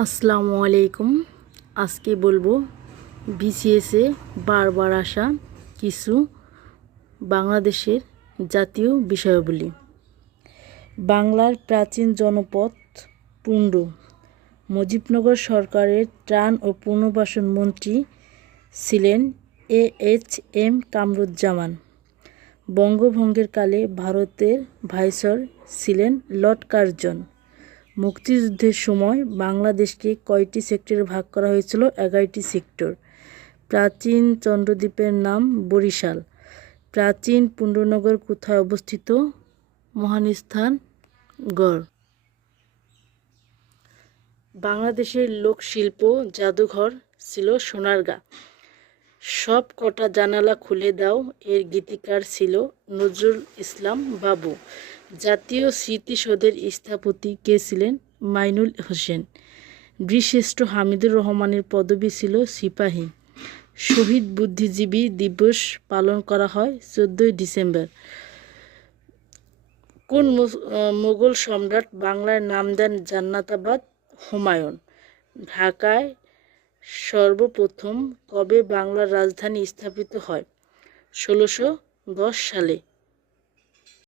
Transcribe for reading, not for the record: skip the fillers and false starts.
আসসালামু আলাইকুম। আজকে বলবো বিসিএসে বারবার আসা কিছু বাংলাদেশের জাতীয় বিষয়াবলী। বাংলার প্রাচীন জনপদ পুণ্ড। মুজিবনগর সরকারের ত্রাণ ও পুনর্বাসন মন্ত্রী ছিলেন AHM কামরুজ্জামান। বঙ্গভঙ্গের কালে ভারতের ভাইসরয় ছিলেন লর্ড কার্জন। মুক্তিযুদ্ধের সময় বাংলাদেশকে কয়টি সেক্টরে ভাগ করা হয়েছিল? 11টি সেক্টর। প্রাচীন চন্দ্রদ্বীপের নাম বরিশাল। প্রাচীন পুণ্ডনগর কোথায় অবস্থিত? মহাস্থানগড়। বাংলাদেশের লোকশিল্প জাদুঘর ছিল সোনারগাঁ। সব কটা জানালা খুলে দাও এর গীতিকার ছিল নজরুল ইসলাম বাবু। জাতীয় স্মৃতিসৌধের স্থপতি কে ছিলেন? মাইনুল হোসেন। বীরশ্রেষ্ঠ হামিদুর রহমানের পদবি ছিল সিপাহী। শহীদ বুদ্ধিজীবী দিবস পালন করা হয় 14 ডিসেম্বর। কোন মোগল সম্রাট বাংলার নাম দেন জান্নাতাবাদ? হুমায়ুন। ঢাকায় সর্বপ্রথম কবে বাংলার রাজধানী স্থাপিত হয়? 1610 সালে।